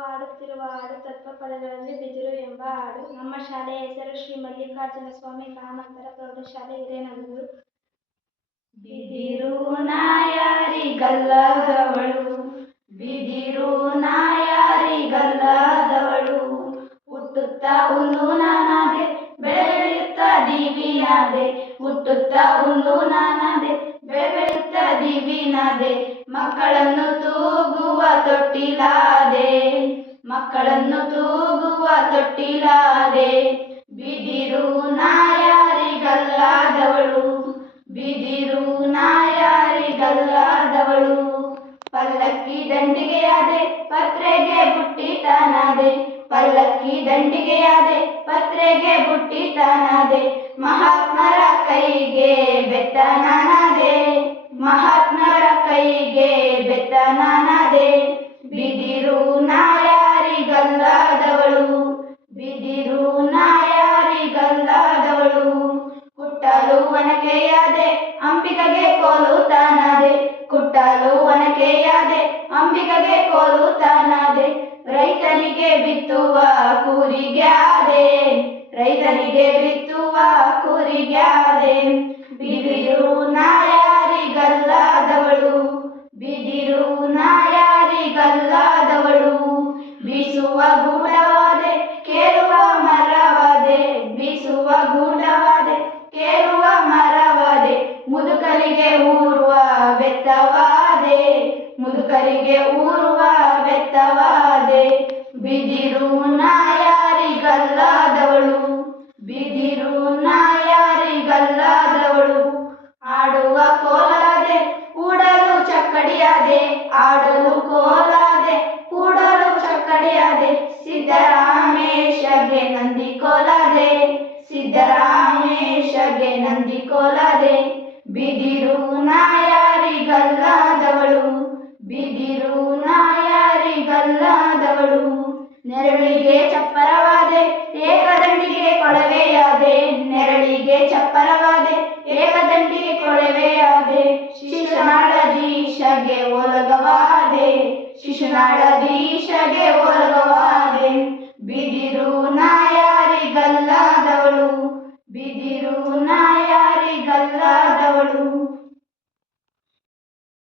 ಹಾಡುತ್ತಿರುವ ಹಾಡು ತತ್ವಪದಗಳಲ್ಲಿ ಬಿದಿರು ಎಂಬ ಹಾಡು. ನಮ್ಮ ಶಾಲೆಯ ಹೆಸರು ಶ್ರೀ ಮಲ್ಲಿಕಾರ್ಜುನ ಸ್ವಾಮಿ ಗ್ರಾಮಾಂತರ ಪ್ರೌಢಶಾಲೆ ಹಿರೇನಲ್ಲೂರು. ಬಿದಿರು ನಾಯಾರಿಗಲ್ಲದವಳು, ಬಿದಿರು ನಾಯಾರಿಗಲ್ಲದವಳು, ಹುಟ್ಟುತ್ತಾ ಹುಲ್ಲು ನಾನಾದೆ, ಬೆಳೆಯುತ್ತಾ ದೀವಿನಾದೆ, ಹುಟ್ಟುತ್ತಾ ಹುಲ್ಲು ನಾನಾದೆ, ಬೆಳೆಯುತ್ತಾ ದೀವಿನಾದೆ, ಮಕ್ಕಳನ್ನು ತೂಗುವ ತೊಟ್ಟಿಲಾದೆ, ಮಕ್ಕಳನ್ನು ತೂಗುವ ತೊಟ್ಟಿಲಾದೆ. ಬಿದಿರು ನಾಯಾರಿಗಲ್ಲದವಳು, ಬಿದಿರು ನಾಯಾರಿಗಲ್ಲದವಳು, ಪಲ್ಲಕ್ಕಿ ದಂಡಿಗೆಯಾದೆ, ಪತ್ರೆಗೆ ಬುಟ್ಟಿ ತಾನಾದೆ, ಪಲ್ಲಕ್ಕಿ ದಂಡಿಗೆಯಾದೆ, ಪತ್ರೆಗೆ ಬುಟ್ಟಿ ತಾನಾದೆ, ಮಹಾತ್ಮರ ಕೈಗೆ ಬೆತ್ತ ನಾನಾದೆ, ಮಹಾತ್ಮರ ಕೈಗೆ ಬೆತ್ತ ನಾನಾದೆ. ಬಿದಿರು ನಾಯಾರಿಗಲ್ಲದವಳು, ಬಿದಿರು ನಾಯಾರಿಗಲ್ಲದವಳು, ಕುಟ್ಟಲು ಒನಕೆಯಾದೆ, ಅಂಬಿಗಗೆ ಕೋಲು ತಾನಾದೆ, ಕುಟ್ಟಲು ಒನಕೆಯಾದೆ, ಅಂಬಿಗಗೆ ಕೋಲು ತಾನಾದೆ, ರೈತನಿಗೆ ಬಿತ್ತುವ ಕೂರಿಗ್ಯಾದೆ, ರೈತನಿಗೆ ಬಿತ್ತುವ ಕೂರಿಗ್ಯಾದೆ. ಬಿದಿರು ನಾಯಾರಿಗಲ್ಲದವಳು, ಬಿದಿರು ನಾಯಾರಿಗಲ್ಲದವಳು, ಬೀಸುವ ಗೂಡವಾದೆ, ಕೇಳುವ ಮರವಾದೆ, ಬೀಸುವ ಗೂಡವಾದೆ, ಕೇಳುವ ಮರವಾದೆ, ಮುದುಕರಿಗೆ ಊರುವ ಬೆತ್ತವಾದೆ, ಮುದುಕರಿಗೆ ಊರುವ ಬೆತ್ತವಾದೆ. ಬಿದಿರು ನಾಯಾರಿಗಲ್ಲದವಳು, ಬಿದಿರು ನಾಯಾರಿಗಲ್ಲದವಳು, ಆಡುವ ಕೋಲಾದೆ, ಕೂಡಲು ಚಕ್ಕಡಿಯಾದೆ, ಆಡಲು ಕೋಲಾದೆ, ಕೂಡಲು ಚಕ್ಕಡಿಯಾದೆ, ಸಿದ್ದರಾಮೇಶಗೆ ನಂದಿ ಕೋಲಾದೆ, ಸಿದ್ದರಾಮೇಶಗೆ ನಂದಿ ಕೋಲಾದೆ. ಬಿದಿರು ನಾಯ